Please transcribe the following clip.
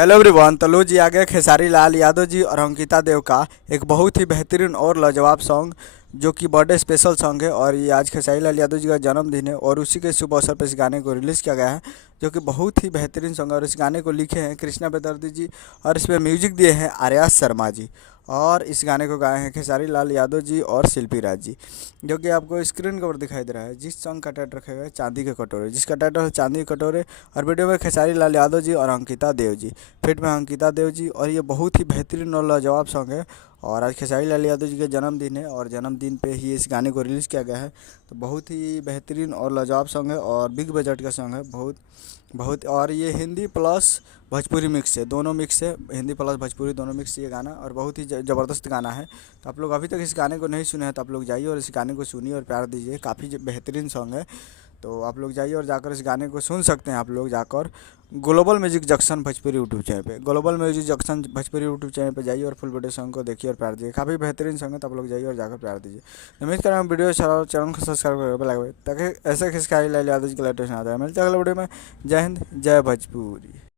Hello everyone. तो लो जी आ गए खेसारी लाल यादव जी और अंकिता देव का एक बहुत ही बेहतरीन और लाजवाब सॉन्ग, जो कि बर्थडे स्पेशल सॉन्ग है। और ये आज खेसारी लाल यादव जी का जन्मदिन है और उसी के शुभ अवसर पर इस गाने को रिलीज़ किया गया है, जो कि बहुत ही बेहतरीन सॉन्ग है। और इस गाने को लिखे हैं कृष्णा बेदर्दी जी और इस पर म्यूजिक दिए हैं आर्या शर्मा जी। और इस गाने को गाए हैं खेसारी लाल यादव जी और शिल्पी राज जी, जो कि आपको स्क्रीन के ऊपर दिखाई दे रहा है। जिस सॉन्ग का टाइटल रखा गया है चांदी के कटोरे, जिसका टाइटल है चांदी के कटोरे। और वीडियो में खेसारी लाल यादव जी और अंकिता देव जी, फिट में अंकिता देव जी। और ये बहुत ही बेहतरीन और लाजवाब सॉन्ग है। और आज खेसारी लाल यादव जी का जन्मदिन है और जन्मदिन पे ही इस गाने को रिलीज़ किया गया है। तो बहुत ही बेहतरीन और लाजवाब सॉन्ग है और बिग बजट का सॉन्ग है। बहुत बहुत और ये हिंदी प्लस भोजपुरी मिक्स है, दोनों मिक्स है, हिंदी प्लस भोजपुरी दोनों मिक्स ये गाना। और बहुत ही ज़बरदस्त गाना है। तो आप लोग अभी तक इस गाने को नहीं सुने हैं तो आप लोग जाइए और इस गाने को सुनिए और प्यार दीजिए। काफ़ी बेहतरीन सॉन्ग है। तो आप लोग जाइए और जाकर इस गाने को सुन सकते हैं। आप लोग जाकर global music junction Bhojpuri YouTube channel पे, global music junction Bhojpuri YouTube channel पे जाइए और फुल वीडियो सॉन्ग को देखिए और प्यार दीजिए। काफ़ी बेहतरीन सॉन्ग है। तो आप लोग जाइए और जाकर प्यार दीजिए। उम्मीद कर रहा हूँ वीडियो चैनल को सब्सक्राइब करके लगे ताकि ऐसे खिसकाई लाल यादव जी के लेटेस्ट आता है। मिलते हैं अगले वीडियो में। जय हिंद, जय भोजपुरी।